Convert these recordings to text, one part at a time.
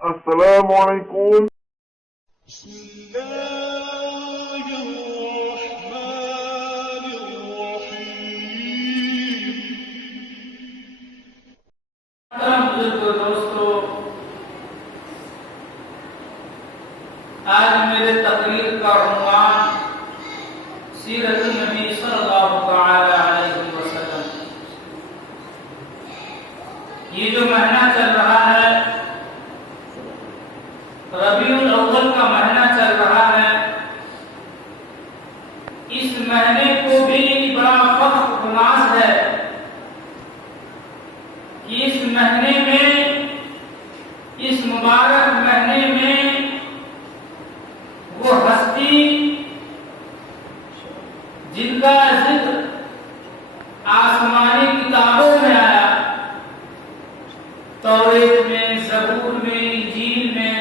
السلام علیکم. بسم اللہ الرحمن الرحیم. دوستو، آج میرے تقریر کا عنوان سیرت النبی صلی اللہ تعالی علیہ وسلم. یہ جو مہینہ چل رہا ہے، ربیع الاول کا مہینہ چل رہا ہے، اس مہینے کو بھی بڑا فخر و ناز ہے کہ اس مہینے میں، اس مبارک مہینے میں وہ ہستی جن کا ذکر آسمانی کتابوں میں آیا، توریت میں، زبور میں، انجیل میں،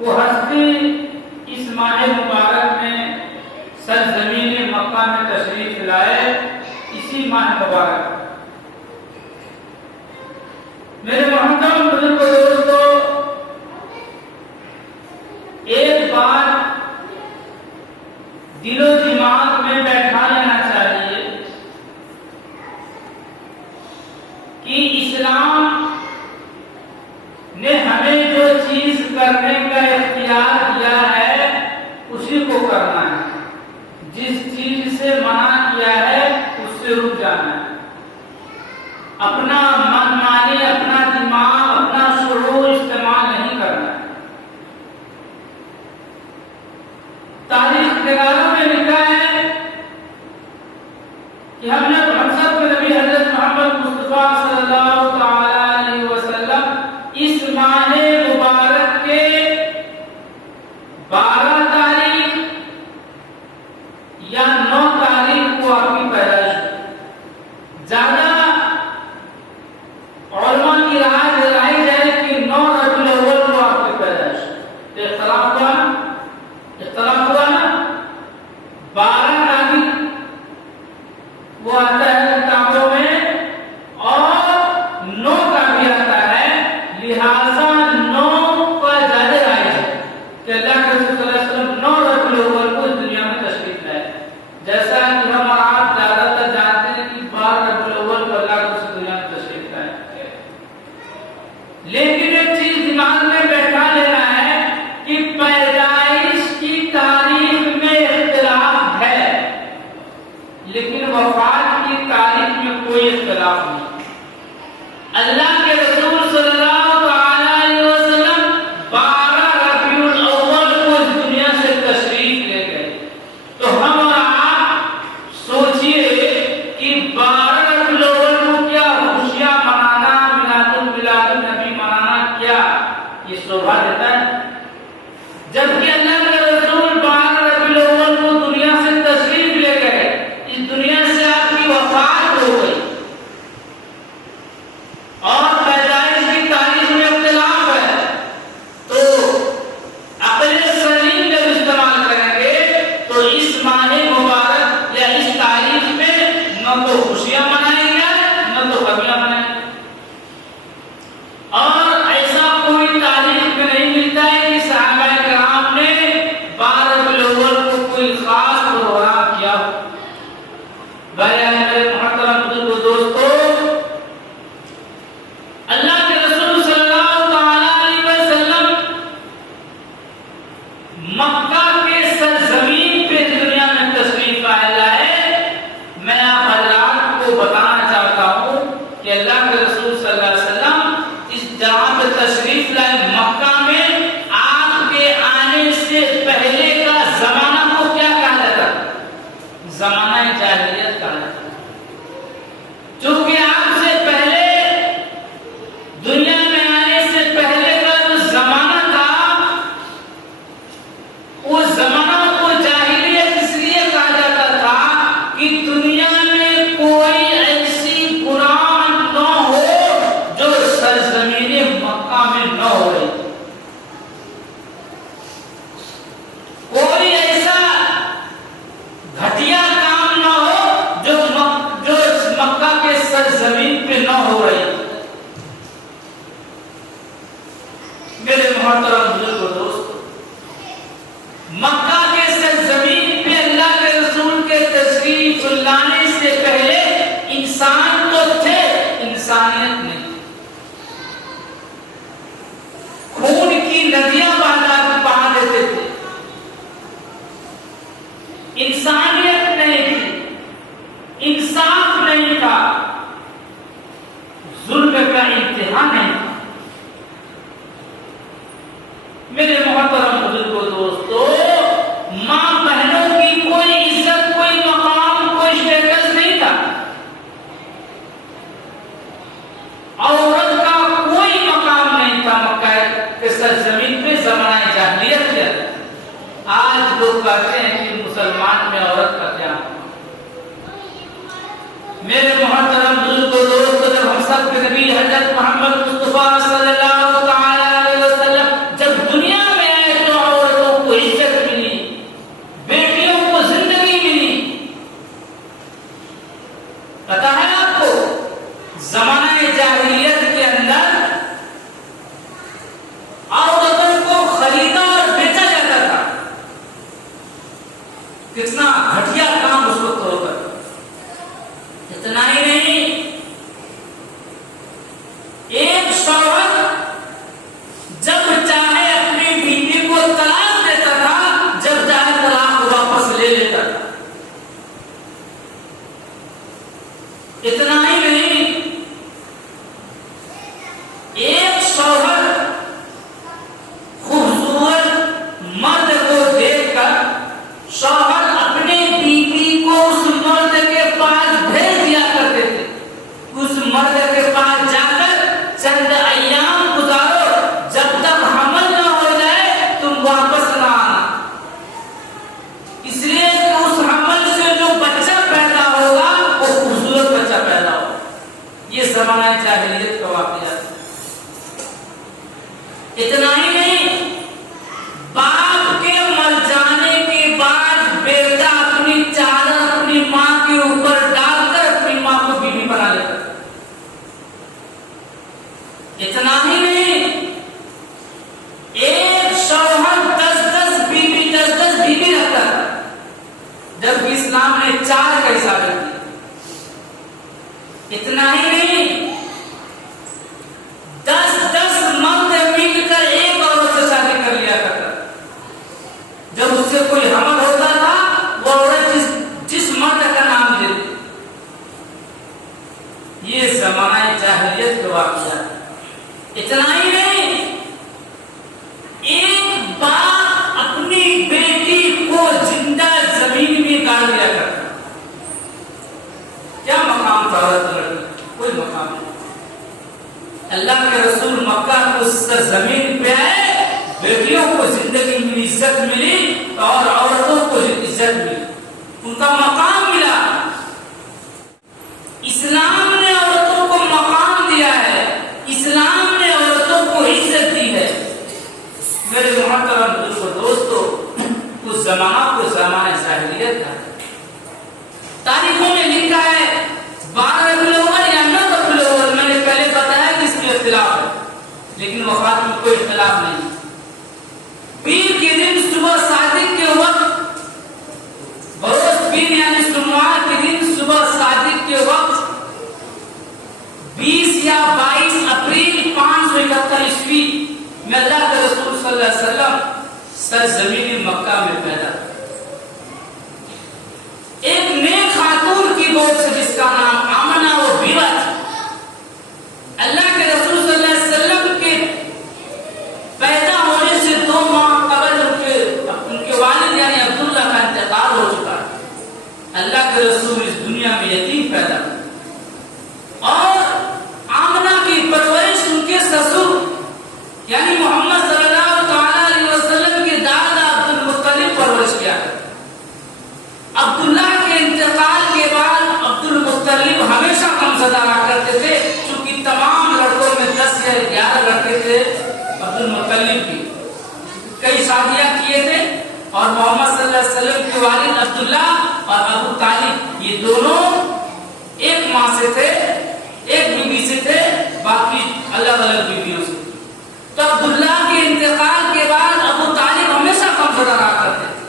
وہ ہستی اس ماہ مبارک میں سرزمین مکہ میں تشریف لائے. اسی ماہ مبارک میرے محترم بزرگ دوستو، ایک بات دل و دماغ میں بیٹھا لینا چاہیے کہ اسلام نے ہمیں جو چیز کرنے کا اختیار دیا ہے اسی کو کرنا ہے. جس چیز سے منع کیا ہے اس سے رک جانا ہے. اپنا من مانی، اپنا دماغ، اپنا شعور استعمال نہیں کرنا ہے. تاریخ نگاروں میں لکھا ہے کہ ہم نے ہم نبی حضرت محمد مصطفیٰ صلی اللہ تعالی علیہ وسلم اس ماہ مبارک کے 12 تاریخ یا 9 تاریخ کو آپ کی پیدائش. زیادہ علماء کی رائے دلائی جائے کہ 9 ربیع الاول کو آپ کی پیدائش. اختلاف ہوا نا 12 تاریخ وہ آتا ہے کتابوں میں اور 9 کا بھی آتا ہے. لہذا 9 کا زیادہ رائے ہے کہ اللہ کے رسول صلی اللہ علیہ وسلم 9 ربیع الاول کو اس دنیا میں تشریف لائے. جیسا کہ ہم اور آپ زیادہ تر جانتے ہیں کہ 12 ربیع الاول کو اللہ کے رسول دنیا میں تشریف لائے. لیکن ایک چیز دماغ میں بیٹھا لینا ہے کہ پیدائش کی تاریخ میں اختلاف ہے، لیکن وفات کی تاریخ میں کوئی اختلاف نہیں. اللہ کے رسول صلی اللہ علیہ وسلم 12 ربیع الاول کو اس دنیا سے تشریف لے گئے. تو ہم اور آپ سوچئے کہ 12 ربیع الاول کو کیا خوشیاں منانا، میلاد النبی منانا کیا یہ شوبھا دیتا ہے؟ جبکہ اللہ کے رسول 12 ربیع الاول کو دنیا سے تشریف لے گئے، اس دنیا سے آپ کی وفات ہو گئی اور پیدائش کی تاریخ میں اختلاف ہے. تو عقل سلیم جب استعمال کریں گے تو اس ماہ مبارک یا اس تاریخ میں نہ تو خوشیاں منائیں گے نہ تو غمیاں منائیں گے. اور ایسا کوئی تاریخ میں نہیں ملتا ہے کہ صحابہ کرام نے 12 ربیع الاول کو کوئی خاص پروگرام کیا ہو. میرے محترم بزرگ دوستو، اللہ کے رسول صلی اللہ تعالی علیہ وسلم مکہ کے سرزمین پہ دنیا میں تشریف لائے. میں آپ حضرات کو بتانا چاہتا ہوں کہ اللہ کے رسول صلی اللہ علیہ وسلم اس جہاں پہ تشریف لائے مکہ میں، آپ کے آنے سے پہلے کا زمانہ کو کیا کہا جاتا؟ زمانہ جاہلیت کہا جاتا. چونکہ آپ سے پہلے، دنیا میں آنے سے پہلے کا جو زمانہ تھا، اس زمانہ کو جاہلیت اس لیے کہا جاتا تھا کہ دنیا میں کوئی ایسی قرآن نہ ہو جو سرزمین مکہ میں نہ ہو رہی. کوئی ایسا گھٹیا کام نہ ہو جو مکہ کے سرزمین پہ نہ ہو رہی. محترم بزرگوں دوستو، مکہ کے سرزمین پہ اللہ کے رسول کے تشریف لانے سے پہلے انسان تو تھے، انسانیت نہیں، خون کی ندیاں بہا دیتے تھے، انسانیت نہیں تھی، انصاف نہیں تھا، ظلم کا انتہا نہیں تھا۔ میرے محترم بزرگوں دوستو، ماں بہنوں کی کوئی عزت، کوئی مقام، کوئی اسٹیٹس نہیں تھا، عورت کا کوئی مقام نہیں تھا مکہ کے سرزمین پہ زمانہ جاہلیت کے اندر۔ آج لوگ کہتے ہیں کہ مسلمان میں عورت کا کیا مقام؟ میرے محترم بزرگوں دوستو، جب ہم سب کے نبی حضرت محمد مصطفیٰ صلی اللہ تعالی علیہ وسلم جب دنیا میں آئے تو عورتوں کو عزت ملی، بیٹیوں کو زندگی ملی۔ پتہ ہے آپ کو، زمانہ جاہلیت کے اندر عورتوں کو خریدا اور بیچا جاتا تھا۔ کتنا گھٹیا کام اس وقت ہوتا تھا۔ اتنا ہی نہیں، ایک شوہر جب چاہے اپنی بیوی کو طلاق دیتا تھا، جب چاہے طلاق واپس لے لیتا تھا۔ اتنا ہی نہیں، ایک شوہر خوبصورت مرد کو دیکھ کر شوہر اپنے بیوی کو اس مرد کے پاس بھیج دیا کرتے تھے، اس مرد کے پاس جا کر چند ایام گزارو، جب تک حمل نہ ہو جائے تم واپس نہ آنا، اس لیے کہ اس حمل سے جو بچہ پیدا ہوگا وہ خوبصورت بچہ پیدا ہوگا۔ یہ زمانہ جاہلیت کا واقعہ ہے۔ اتنا ہی نہیں، باپ کے مر جانے کے بعد بیٹا اپنی چادر اپنی ماں کے اوپر ڈال کر اپنی ماں کو بیوی بنا لیتا۔ اتنا ہی نہیں، ایک شوہر 10 بیوی رکھتا تھا، جبکہ اسلام نے 4 کا حساب دیا۔ اتنا ہی نہیں، 10 مرد مل کر ایک عورت سے شادی کر لیا کرتا، جب اس سے کوئی حمل ہوتا تھا وہ عورت جس مرد کا نام لیتی۔ یہ زمانہ جاہلیت کا واقعہ ہے۔ اتنا ہی نہیں، ایک باپ اپنی بیٹی کو زندہ زمین میں گاڑ دیا کرتا۔ کیا مقام تھا عورت لڑکی؟ کوئی مقام نہیں۔ اللہ کے رسول مکہ کو زمین پہ آئے، بیٹیوں کو زندگی میں عزت ملی اور عورتوں کو عزت ملی، ان کا مقام ملا۔ اسلام نے عورتوں کو مقام دیا ہے، اسلام نے عورتوں کو عزت دی ہے۔ میرے محترم بزرگوں دوستو، اس زمانہ کو زمانہ جاہلیت تھا۔ تاریخوں میں لکھا ہے 12 ربیع الاول یا 9 ربیع الاول، میں نے پہلے بتایا کہ اس میں اختلاف ہے، لیکن وفات میں کوئی اختلاف نہیں۔ پیر کے دن صبح صادق کے وقت، بروز پیر یعنی سوموار کے دن صبح صادق کے وقت 20 یا 22 اپریل 571 عیسوی میں اللہ کے رسول صلی اللہ علیہ وسلم سرزمین مکہ میں پیدا ہوئے۔ ایک نیک خاتون کی گود سے جس کا نام آمنہ و بیوہ تھی۔ اللہ کے رسول صلی اللہ علیہ وسلم کے پیدا ہونے سے 2 ماہ قبل ان کے والد یعنی عبداللہ کا انتقال ہو چکا ہے۔ اللہ کے رسول اس دنیا میں یتیم پیدا ہوئے اور آمنہ کی پرورش ان کے سسر یعنی محمد صلی اللہ تعالی علیہ وسلم کے دادا عبد المطلب پرورش کیا ہے۔ عبداللہ کے انتقال کے بعد عبد المطلب ہمیشہ غمزدہ رہا کرتے تھے، چونکہ تمام لڑکوں میں 10 یا 11 لڑکے تھے عبد المطلب کی، کئی شادیاں کیے تھے، اور محمد صلی اللہ علیہ وسلم کے والد عبداللہ اور ابو طالب یہ دونوں ایک ماں سے تھے، ایک بیوی سے تھے، باقی الگ الگ بیویوں سے۔ تو عبداللہ کے انتقال نظر آ کرتے تھے،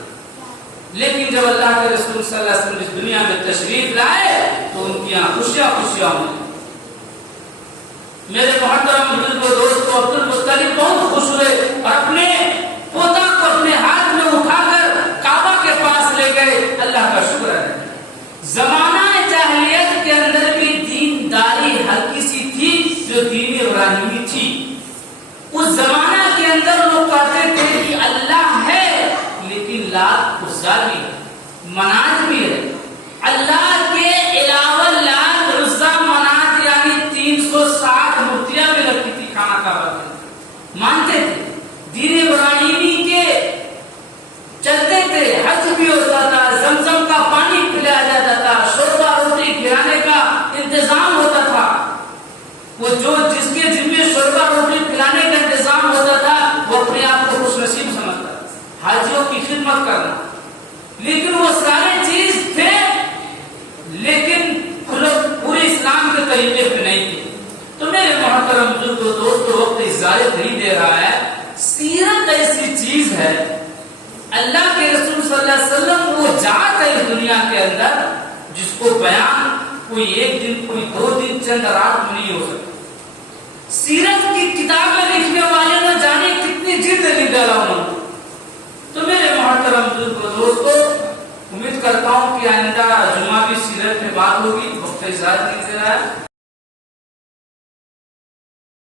لیکن جب اللہ کے رسول صلی اللہ علیہ وسلم اس دنیا میں تشریف لائے تو ان کی یہاں خوشیاں خوشیاں ہوئی۔ میرے محترم بزرگ و دوستو، عبد المطلب بہت خوش ہوئے اور اپنے پوتا کو اپنے ہاتھ میں اٹھا کر کعبہ کے پاس لے گئے۔ اللہ کا شکر ہے، زمانہ جاہلیت کے اندر بھی دینداری ہلکی سی تھی جو دین ابراہیمی تھی۔ اس زمانہ کے اندر لوگ کہتے تھے کہ اللہ ہے لیکن لات عزا بھی ہے، منات بھی ہے۔ اللہ کے علاوہ لات عزا منات یعنی 360 مورتیاں بھی رکھی تھی کھانا کعبہ کے، مانتے تھے، دین ابراہیمی کے چلتے تھے، حج بھی ہوتا تھا، زمزم کا پانی پلایا جاتا تھا، شوربہ روٹی کھلانے کا انتظام ہوتا تھا۔ وہ جو جس کے ذمہ شوربہ روٹی پلانے کا انتظام ہوتا تھا وہ اپنے آپ کو خوش نصیب سمجھتا، حاجیوں کی خدمت کرنا، لیکن وہ سارے چیز تھے لیکن پورے اسلام کے طریقے پہ نہیں تھے۔ تو میرے محترم بزرگوں دوستو، وقت اجازت نہیں دے رہا ہے، سیرت ایسی چیز ہے، اللہ کے رسول صلی اللہ علیہ وسلم وہ ذات ہے اس دنیا کے اندر جس کو بیان کوئی ایک دن، کوئی 2 دن، چند رات میں نہیں ہو سکتا۔ سیرت کی کتابیں لکھنے والے نے جانے کتنی جلد لکھ ڈالا انہوں نے۔ تو میرے محترم بزرگوں دوستو، امید کرتا ہوں کہ آئندہ جمعہ بھی سیرت میں بات ہوگی، وقت اجازت نہیں دے رہا ہے۔